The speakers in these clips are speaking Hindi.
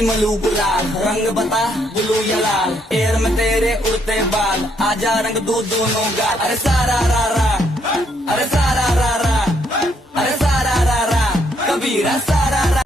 तेरी मलू गुलाल, रंग बता ब्लू या लाल, एयर में तेरे उड़ते बाल, आजा रंग दो दोनों गाल। अरे सारा रा रा, अरे सारा रा रा, अरे सारा रा रा, कबीरा सारा रा।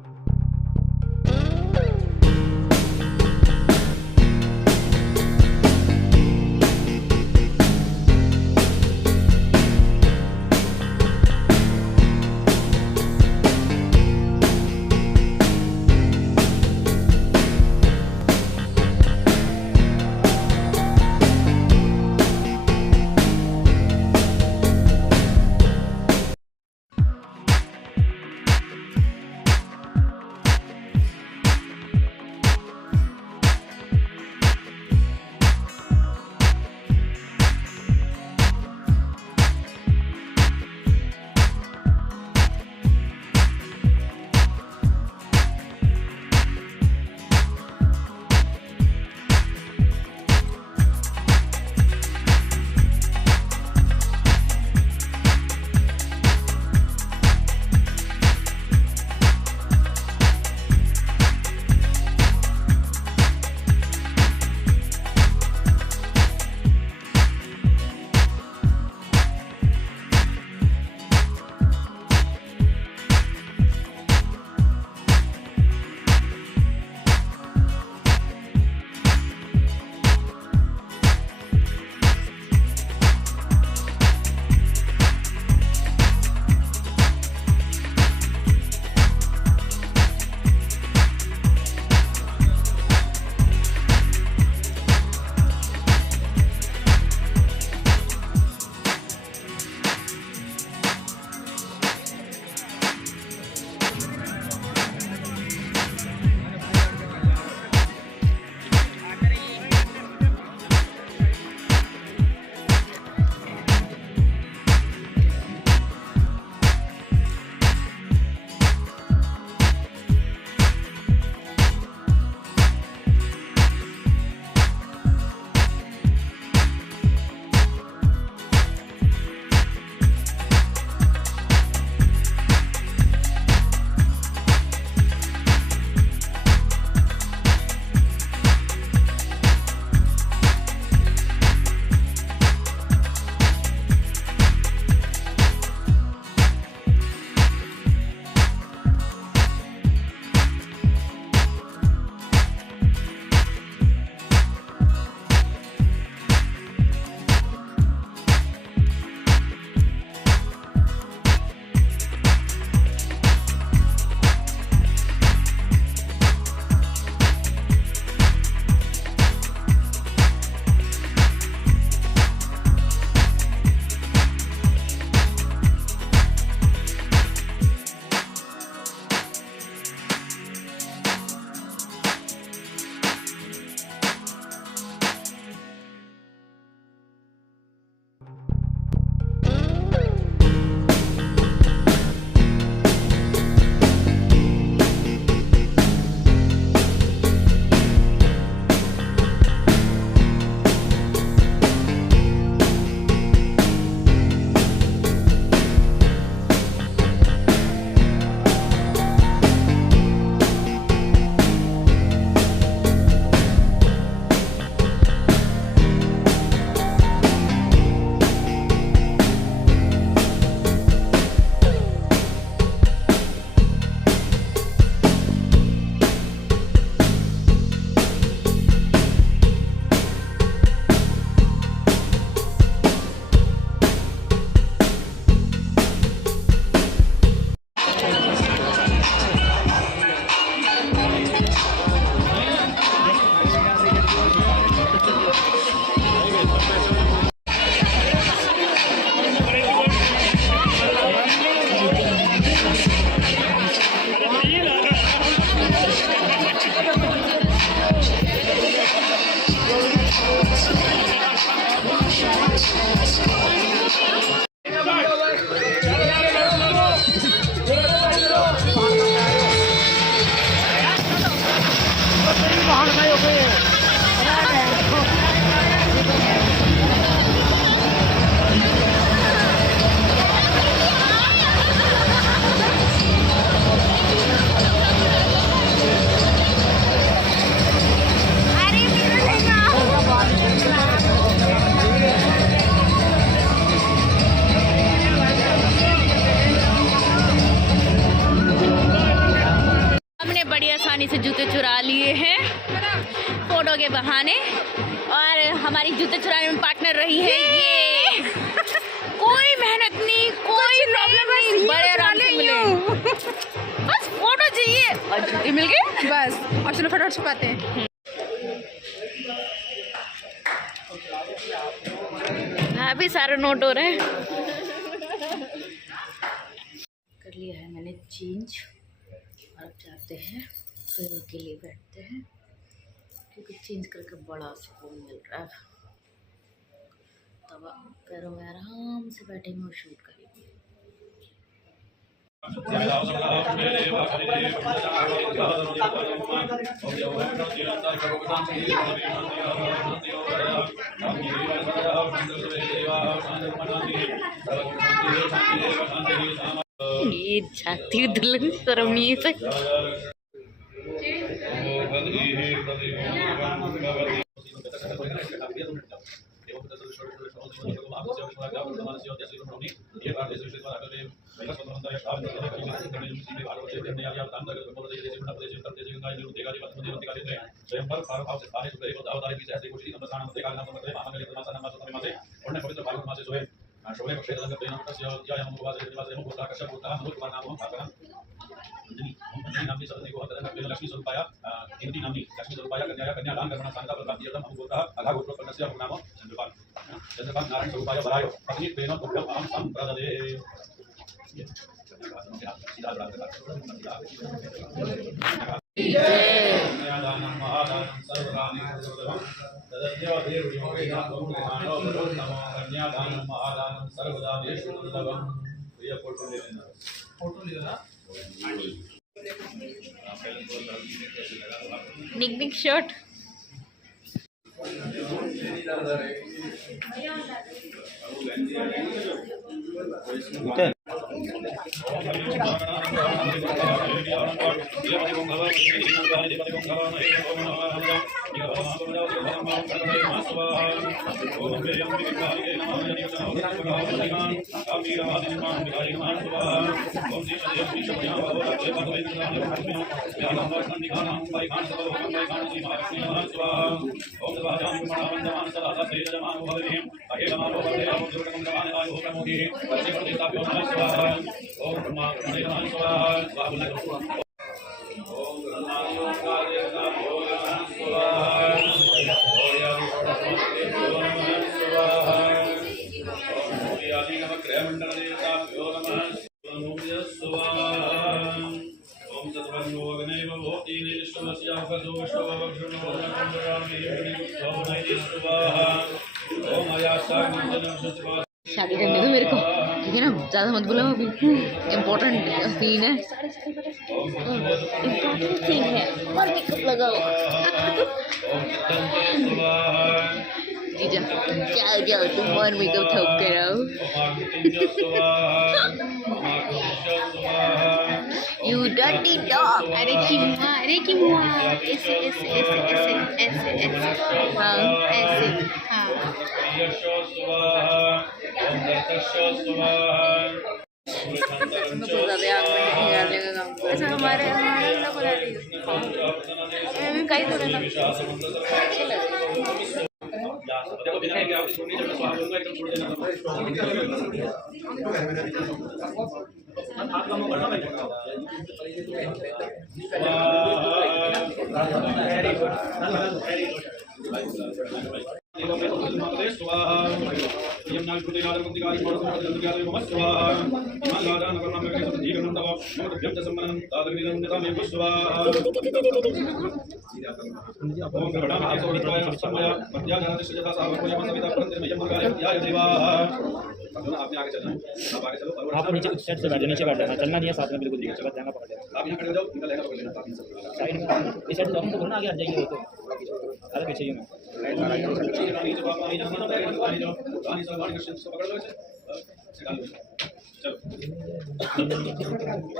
आसानी से जूते चुरा लिए हैं फोटो के बहाने, और हमारी जूते चुराने में पार्टनर रही है ये। कोई मेहनत नहीं, कोई प्रॉब्लम नहीं, बड़े आराम से मिले, बस फोटो चाहिए और जूते मिल गए बस। और चलो फटाफट छुपाते हैं। भी सारे नोट हो रहे हैं। कर लिया है मैंने चेंज, और अब जाते हैं पैरों के लिए बैठते हैं, क्योंकि चेंज करके बड़ा सुकून मिल रहा है। तब पैरों में आराम से बैठेंगे और शूट करेंगे। ये जाती दुल्हन शर्म नहीं है। लक्ष्मी स्वरूपाया इनकी नामी लक्ष्मी स्वरूपाया कन्यादान कर्मणा सांता प्रदान अमुगोता अघागोत्रोत्पन्नस्य नाम चंद्रपाल चंद्रपाल नारायण स्वरूपाय वरायो पत्नी प्रेम तुभ्यं अहं संप्रददे। कन्यादानं महादानं सर्वदानं सर्वदं तदद्यो देवयोगेन बहुमानो नमो कन्यादानं महादानं सर्वदा देशुदवं। ये फोटो ले लेना, फोटो ले लेना। निक निक शर्ट शादी करने दो मेरे को, ठीक है ना? ज़्यादा मत बुलाओ, अभी इम्पोर्टेंट सीन है, इम्पोर्टेंट सीन है, और मेकअप लगाओ। जीजा जाओ जाओ, तुम और मेकअप थोप कराओ। You dirty dog। अरे की मुआ ऐसे ऐसे ऐसे ऐसे ऐसे ऐसे, हाँ ऐसे, हाँ। ऐसा हमारे कई तो आप नीचे सेट से बैठ जाओ, नीचे बैठ जाना, चलना नहीं है साथ में, बिल्कुल ठीक है, चलो जाना पकड़ लेना। आप यहां खड़े हो जाओ, इनका लहंगा पकड़ लेना साइड में। इस साइड तो बोलना आगे हट जाइए, वो तो अरे पीछे ही मैं पकड़ लो,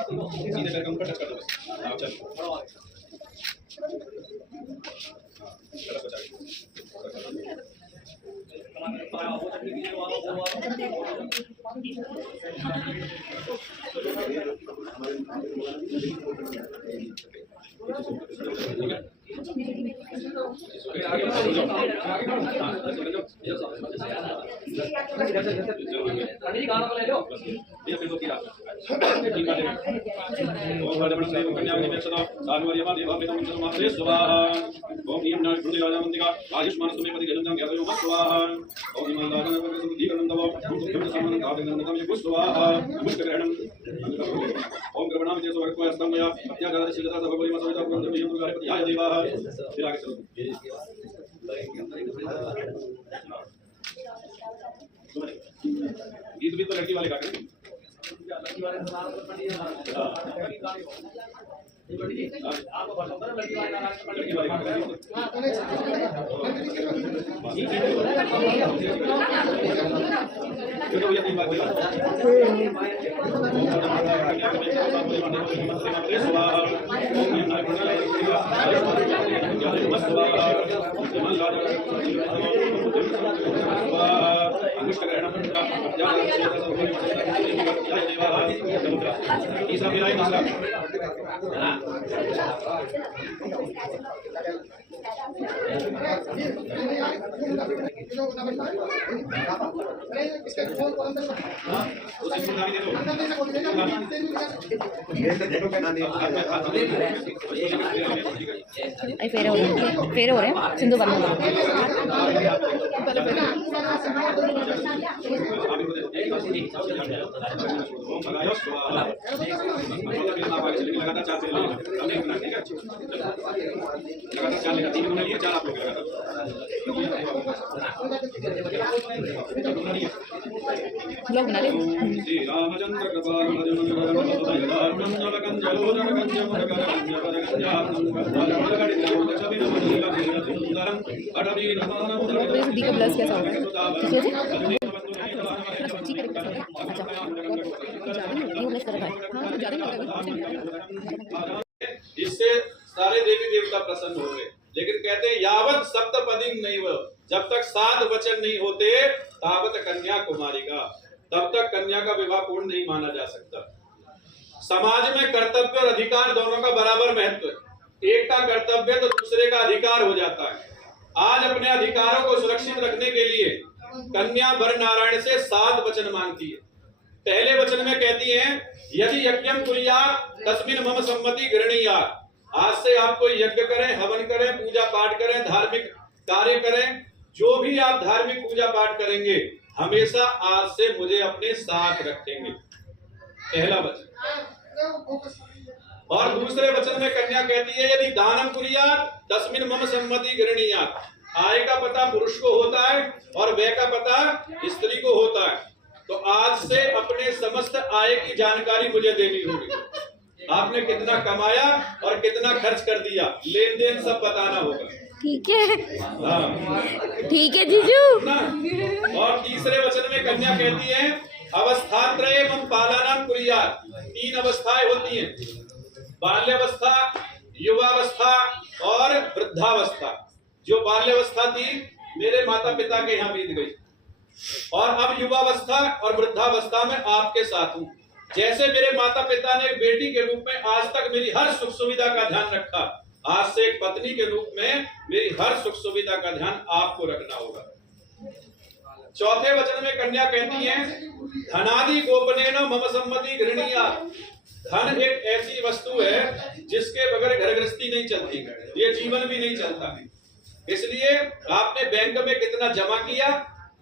चलो सीधे करके ऊपर टच कर दो बस। चलो गीत भी तो लड़की वाले का करें। तीसरा मेरा है, तीसरा फेरे हो रहे हैं सिंधु का लोग बना रहे दी का ब्लस कैसा होगा इससे सारे देवी देवता प्रसन्न हो गए। लेकिन कहते हैं यावत सप्तपदी नहीं हो, जब तक 7 वचन नहीं होते तावत कन्या कुमारी का, तब तक कन्या का विवाह पूर्ण नहीं माना जा सकता। समाज में कर्तव्य और अधिकार दोनों का बराबर महत्व है। एक का कर्तव्य तो दूसरे का अधिकार हो जाता है। आज अपने अधिकारों को सुरक्षित रखने के लिए कन्या वर नारायण से 7 वचन मांगती है। पहले वचन में कहती है यदि यज्ञम कुर्यात् तस्मिन् मम सम्मति गृह्णीयात्। आज से आप कोई यज्ञ करें, हवन करें, पूजा पाठ करें, धार्मिक कार्य करें, जो भी आप धार्मिक पूजा पाठ करेंगे हमेशा आज से मुझे अपने साथ रखेंगे। पहला वचन। और दूसरे वचन में कन्या कहती है यदि दानम कुर्यात् तस्मिन् मम सम्मति गृह्णीयात्। आय का पता पुरुष को होता है और व्यय का पता स्त्री को होता है। तो आज से अपने समस्त आय की जानकारी मुझे देनी होगी। आपने कितना कमाया और कितना खर्च कर दिया, लेन देन सब बताना होगा। ठीक है, हाँ ठीक है जीजू। और तीसरे वचन में कन्या कहती है अवस्थात्रये मम पालनम कुर्यात्। 3 अवस्थाएं होती हैं, बाल्यावस्था, युवावस्था और वृद्धावस्था। जो बाल्यावस्था थी मेरे माता पिता के यहाँ बीत गई और अब युवावस्था और वृद्धावस्था में आपके साथ हूँ। जैसे मेरे माता पिता ने एक बेटी के रूप में आज तक मेरी हर सुख सुविधा का ध्यान रखा, आज से एक पत्नी के रूप में मेरी हर सुख सुविधा का ध्यान आपको रखना होगा। चौथे वचन में कन्या कहती है धनादि गोपनेन मम सम्मति गृह्णीयात्। धन एक ऐसी वस्तु है जिसके बगैर घर गृहस्थी नहीं चलती, ये जीवन भी नहीं चलता। इसलिए आपने बैंक में कितना जमा किया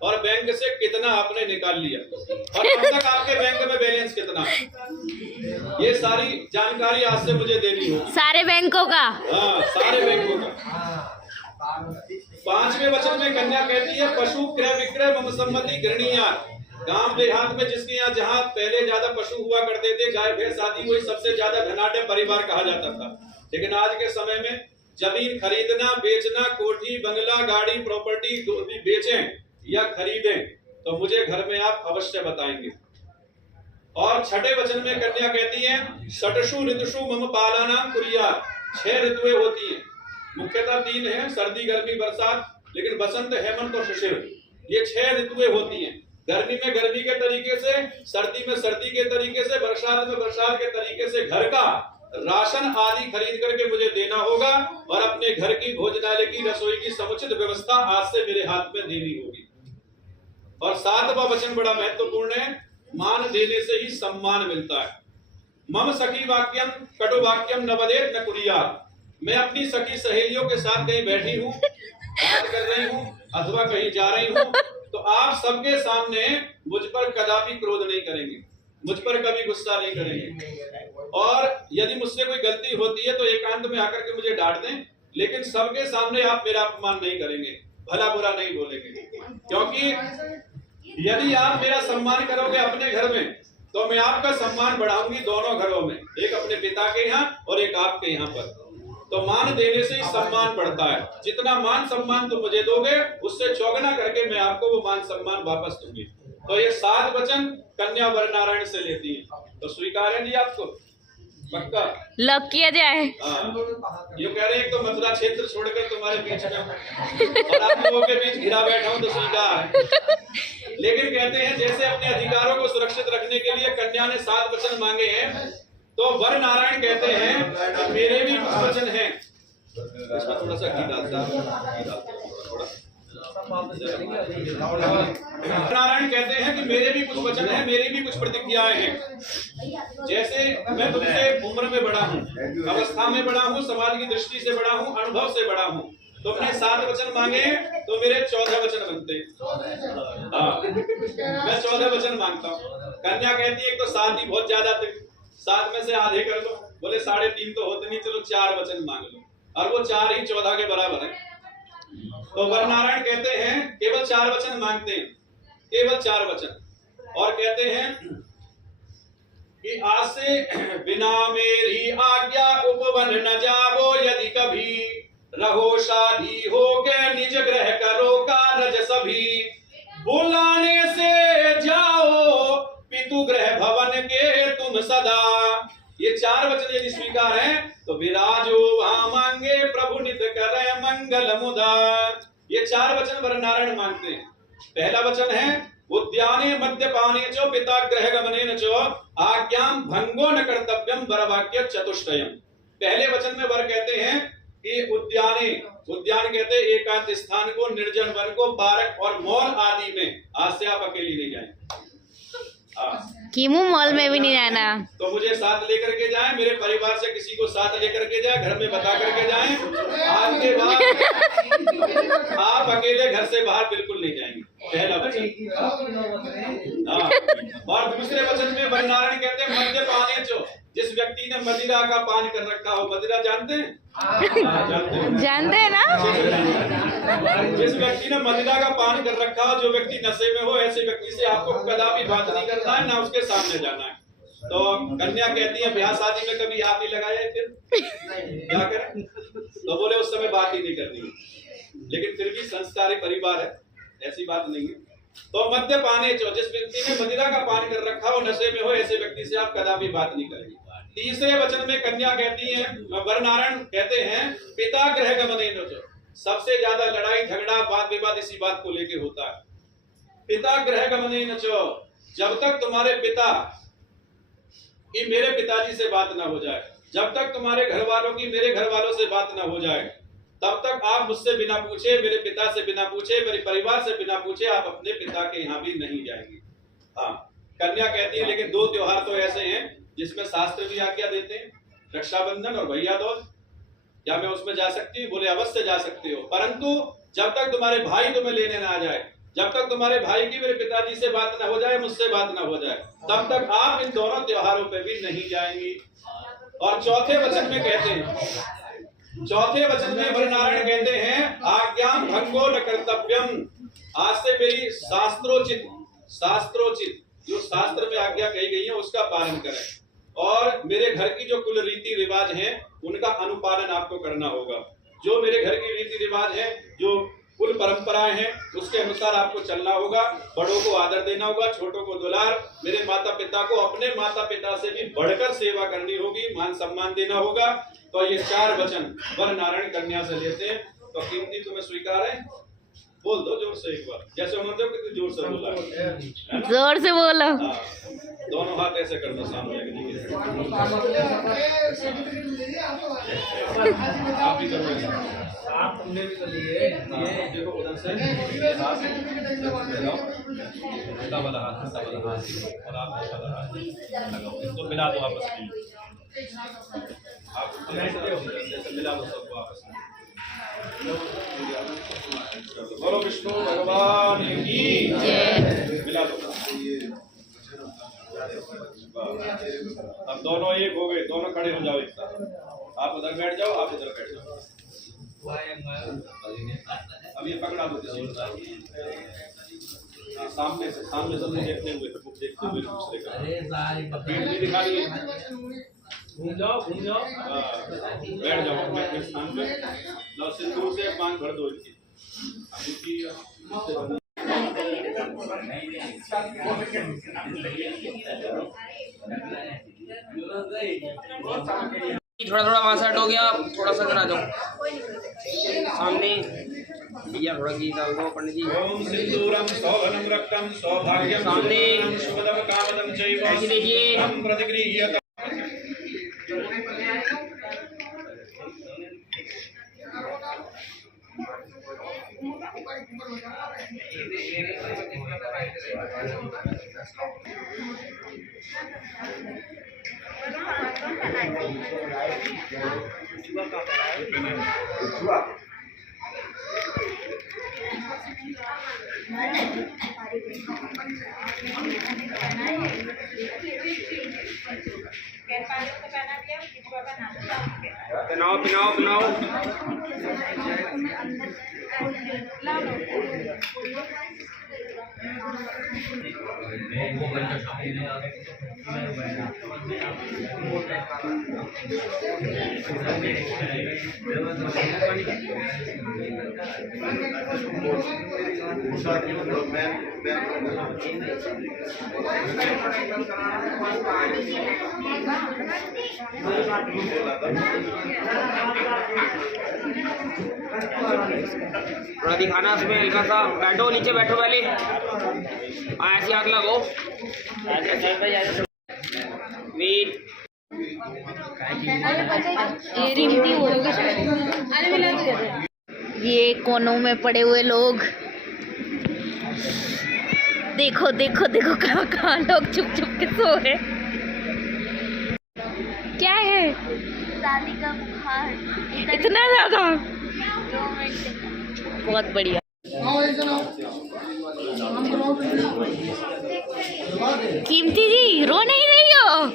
और बैंक से कितना आपने निकाल लिया और अब तक आपके बैंक में बैलेंस कितना है, ये सारी जानकारी आज से मुझे देनी होगी। सारे बैंकों का, हाँ सारे बैंकों का। 5वें वचन में कन्या कहती है पशु क्रय विक्रय मम सम्मति गृह्णीयात्। गांव देहात में जिसके यहाँ जहाँ पहले ज्यादा पशु हुआ करते थे, गाय भैंस आदि वही सबसे ज्यादा धनाढ्य परिवार कहा जाता था। लेकिन आज के समय में जमीन खरीदना, बेचना, कोठी बंगला गाड़ी प्रॉपर्टी जो भी बेचें या खरीदें तो मुझे घर में आप अवश्य बताएंगे। और 6ठे वचन में कन्या कहती है षटसु ऋतुषु मम पालनम कुर्यात्। 6 ऋतुएं होती हैं, मुख्यतः 3 है, सर्दी गर्मी बरसात, लेकिन बसंत हेमंत और शिशिर, ये 6 ऋतुएं होती हैं। गर्मी में गर्मी के तरीके से, सर्दी में सर्दी के तरीके से, बरसात में बरसात के तरीके से घर का राशन आदि खरीद करके मुझे देना होगा और अपने घर की भोजनालय की रसोई की समुचित व्यवस्था आज से मेरे हाथ में देनी होगी। और 7वां वचन बड़ा महत्वपूर्ण है, मान देने से ही सम्मान मिलता है। मम सखी वाक्यम कटु वाक्यम न वदेत न कुर्यात्। मैं अपनी सखी सहेलियों के साथ कहीं बैठी हूँ, बात कर रही हूँ अथवा कहीं जा रही हूँ, तो आप सबके सामने मुझ पर कदापि क्रोध नहीं करेंगे, मुझ पर कभी गुस्सा नहीं करेंगे। और यदि मुझसे कोई गलती होती है तो एकांत में आकर के मुझे डांट दें, लेकिन सबके सामने आप मेरा अपमान नहीं करेंगे, भला बुरा नहीं बोलेंगे। क्योंकि यदि आप मेरा सम्मान करोगे अपने घर में, तो मैं आपका सम्मान बढ़ाऊंगी दोनों घरों में, एक अपने पिता के यहाँ और एक आपके यहाँ पर। तो मान देने से ही सम्मान बढ़ता है। जितना मान सम्मान तुम मुझे दोगे, उससे चौगुना करके मैं आपको वो मान सम्मान वापस दूंगी। तो ये 7 वचन कन्या वर नारायण से लेती है। तो स्वीकार है जी आपको? पक्का लॉक किया जाए। ये कह रहे हैं तो मथुरा क्षेत्र छोड़कर तुम्हारे बीच में और आप लोगों के बीच घिरा बैठा हूं, तो स्वीकार है। लेकिन कहते हैं जैसे अपने अधिकारों को सुरक्षित रखने के लिए कन्या ने 7 वचन मांगे हैं, तो वर नारायण कहते हैं कि मेरे भी कुछ वचन हैं। इसमें थोड़ा सा घी डालता थोड़ा। नारायण कहते हैं कि मेरे भी कुछ वचन हैं, मेरी भी कुछ प्रतिज्ञाएं हैं। जैसे मैं तुमसे उम्र में बड़ा हूँ, अवस्था में बड़ा हूँ, समाज की दृष्टि से बड़ा हूँ, अनुभव से बड़ा हूँ। तुमने 7 वचन मांगे तो मेरे 14 वचन बनते। मैं 14 वचन मांगता हूँ। कन्या कहती है तो 7 ही बहुत ज्यादा थे, 7 में से आधे कर लो। बोले 3.5 तो होते नहीं, चलो 4 वचन मांग लो, और वो 4 ही 14 के बराबर है। तो वर नारायण कहते हैं केवल 4 वचन मांगते हैं, केवल 4 वचन। और कहते हैं कि आज से बिना मेरी आज्ञा उपवन न जावो, यदि कभी रहो शादी हो गए निज ग्रह करो कारज सभी। बुलाने से जाओ पितु ग्रह भवन के तुम सदा। ये 4 वचन यदि स्वीकार है तो विराजो वहां मांगे प्रभु नित करे मंगल मुदा। ये 4 वचन वर नारायण मांगते हैं। पहला वचन है उद्याने मद्यपाने चो पिता ग्रह गमनेन चो आज्ञाम भंगो न कर्तव्यम वर वाक्य चतुष्टयम। पहले वचन में वर कहते हैं कि उद्याने, उद्यान कहते हैं एकांत स्थान को, निर्जन वन को, पार्क और मॉल आदि में आज से आप अकेली नहीं जाएं। कीमू मॉल में भी नहीं रहना, तो मुझे साथ लेकर के जाएं, मेरे परिवार से किसी को साथ लेकर के जाएं, घर में बता करके जाएं। आज के बाद आप अकेले घर से बाहर बिल्कुल नहीं जाएंगे। पहला वचन। और दूसरे वचन में वर नारायण कहते हैं मद्यपाने चो। जिस व्यक्ति ने मदिरा का पान कर रखा हो, मदिरा जानते हैं? जानते हैं ना? जिस व्यक्ति ने मदिरा का पान कर रखा हो, जो व्यक्ति नशे में हो, ऐसे व्यक्ति से आपको कदापि बात नहीं करना है, ना उसके सामने जाना है। तो कन्या कहती है ब्याह शादी में कभी हाथ नहीं लगाया है, फिर क्या करें? तो बोले उस समय बात ही नहीं करनी, लेकिन फिर भी संस्कारी परिवार है, ऐसी बात नहीं है। तो मद्यपाने चो, जिस व्यक्ति ने मदिरा का पान कर रखा हो, नशे में हो, ऐसे व्यक्ति से आप कदापि बात नहीं करेंगे। तीसरे वचन में कन्या कहती है, वर नारायण कहते हैं पिता ग्रह गमनेन चो। सबसे ज्यादा लड़ाई झगड़ा वाद विवाद इसी बात को लेके होता है। पिता ग्रह गमनेन चो, जब तक तुम्हारे पिता की मेरे पिताजी से बात ना हो जाए, जब तक तुम्हारे घर वालों की मेरे घर वालों से बात ना हो जाए, तब तक आप मुझसे बिना पूछे, मेरे पिता से बिना पूछे, मेरे परिवार से बिना पूछे आप अपने पिता के यहाँ भी नहीं जाएंगे। हाँ, कन्या कहती है लेकिन 2 त्योहार तो ऐसे हैं जिसमें शास्त्र भी आज्ञा देते हैं, रक्षाबंधन और भैया दूज। क्या मैं उसमें जा सकती हूँ? बोले अवश्य जा सकते हो, परंतु जब तक तुम्हारे भाई तुम्हें लेने ना आ जाए, जब तक तुम्हारे भाई की मेरे पिताजी से बात ना हो जाए, मुझसे बात ना हो जाए, तब तक आप इन दोनों त्योहारों पे भी नहीं जाएंगी। और चौथे वचन में कहते हैं, चौथे वचन में वर नारायण कहते हैं आज्ञाम भंगो न कर्तव्यम। आज से मेरी शास्त्रोचित जो शास्त्र में आज्ञा कही गई है उसका पालन करें, और मेरे घर की जो कुल रीति रिवाज हैं उनका अनुपालन आपको करना होगा। जो मेरे घर की रीति रिवाज है, जो कुल परंपराएं हैं, उसके अनुसार आपको चलना होगा। बड़ों को आदर देना होगा, छोटों को दुलार, मेरे माता पिता को अपने माता पिता से भी बढ़कर सेवा करनी होगी, मान सम्मान देना होगा। तो ये 4 वचन वर नारायण कन्या से लेते हैं। तो कीमती तुम्हें स्वीकार है? बोल दो जोर से एक बार, जैसे उन्होंने कितनी जोर से बोला, जोर से बोलो। दोनों हाथ ऐसे कर दो सामने आप भी करो ऐसे। तुमने भी कर लिए देखो उधर से हाथ लगाओ, उल्टा वाला हाथ और आप उल्टा वाला हाथ लगाओ, इसको मिला दो आपस में, आप मिला दो सबको आपस में। बोलो विष्णु भगवान की मिला दो। अब दोनों एक हो गए, दोनों खड़े हो जाओ एक साथ, आप उधर बैठ जाओ, आप इधर बैठ जाओ। अब ये पकड़ा दो किसी को, सामने से सब देखते हुए दूसरे का पीठ भी दिखा दिए। घूम जाओ बैठ जाओ अपने स्थान पे। लो सिंदूर से मांग भर दो इनकी। थोड़ा थोड़ा वहाँ सेट हो गया, थोड़ा सा करा दो सामने भैया, थोड़ा घी डाल दो पंडित जी। ओम सिंदूरम शोभनम रक्तम सौभाग्यम सामने शुभदम कामदम चैव ऐसे देखिए। हम प्रतिगृह्यत। पिनाओ पिनाओ पिनाओ। थोड़ा दिखाना उसमें हल्का सा। बैठो नीचे, बैठो पहले, ऐसे हाथ लगाओ। वेट ये कोनों में पड़े हुए लोग, देखो देखो देखो कहाँ कहाँ लोग चुप चुप के सो रहे। क्या है? शादी का बुखार इतना ज्यादा? बहुत बढ़िया। कीमती जी रो नहीं रही हो?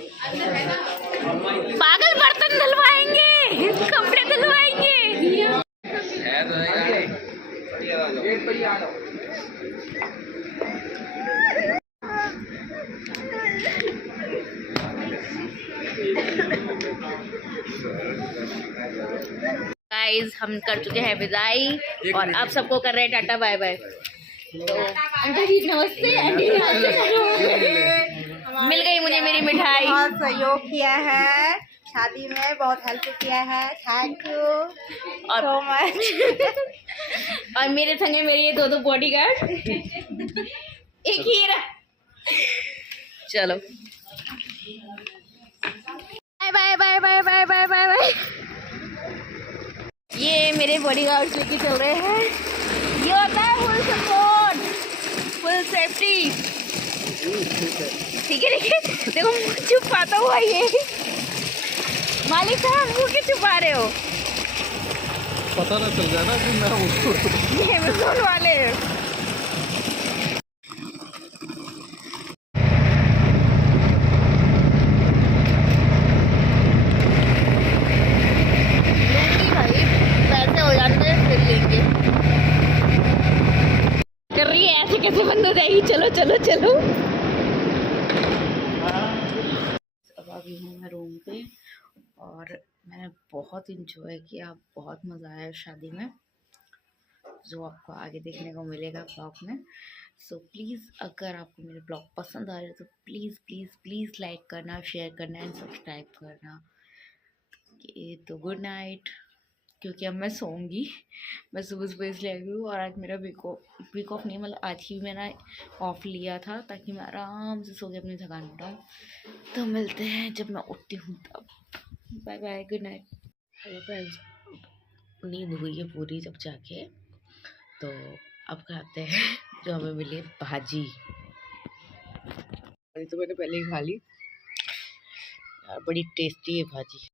पागल, बर्तन धुलवाएंगे, कपड़े धुलवाएंगे। गाइस हम कर चुके हैं विदाई और अब सबको कर रहे हैं टाटा बाय बाय। तो अंकल जी नमस्ते। आंटी मिल गई मुझे मेरी मिठाई। बहुत सहयोग किया है शादी में, बहुत हेल्प किया है, थैंक यू और सो मच। और मेरे संगे मेरे ये दो बॉडीगार्ड, एक हीरा। चलो bye bye bye bye bye bye bye. ये मेरे बॉडीगार्ड लेके चल रहे हैं। ये होता है फुल सपोर्ट, फुल सेफ्टी। ठीक है देखो छुपाता हुआ ये। मालिक साहब वो क्यों छुपा रहे हो? पता ना चल जाए ना कि मैं उसको ये अमेज़न वाले। कैसे बंद हो जाएगी? चलो चलो चलो। अब अभी हूँ मैं रूम पे और मैंने बहुत इंजॉय किया, बहुत मज़ा आया शादी में, जो आपको आगे देखने को मिलेगा ब्लॉग में। सो प्लीज़ अगर आपको मेरे ब्लॉग पसंद आ रहे तो प्लीज़ प्लीज़ प्लीज़ लाइक करना, शेयर करना एंड सब्सक्राइब करना। तो गुड नाइट। क्योंकि अब मैं सोऊंगी। मैं सुबह सुबह इसलिए आई हूँ और आज मेरा वीक ऑफ नहीं, मतलब आज ही मैंने ऑफ लिया था ताकि मैं आराम से सो के अपनी थकान उठाऊँ। तो मिलते हैं जब मैं उठती हूँ तब। Bye bye, good night. Hello friends, नींद हुई है पूरी जब जाके, तो अब खाते हैं जो हमें मिली भाजी। तो मैंने पहले ही खा ली यार, बड़ी टेस्टी है भाजी।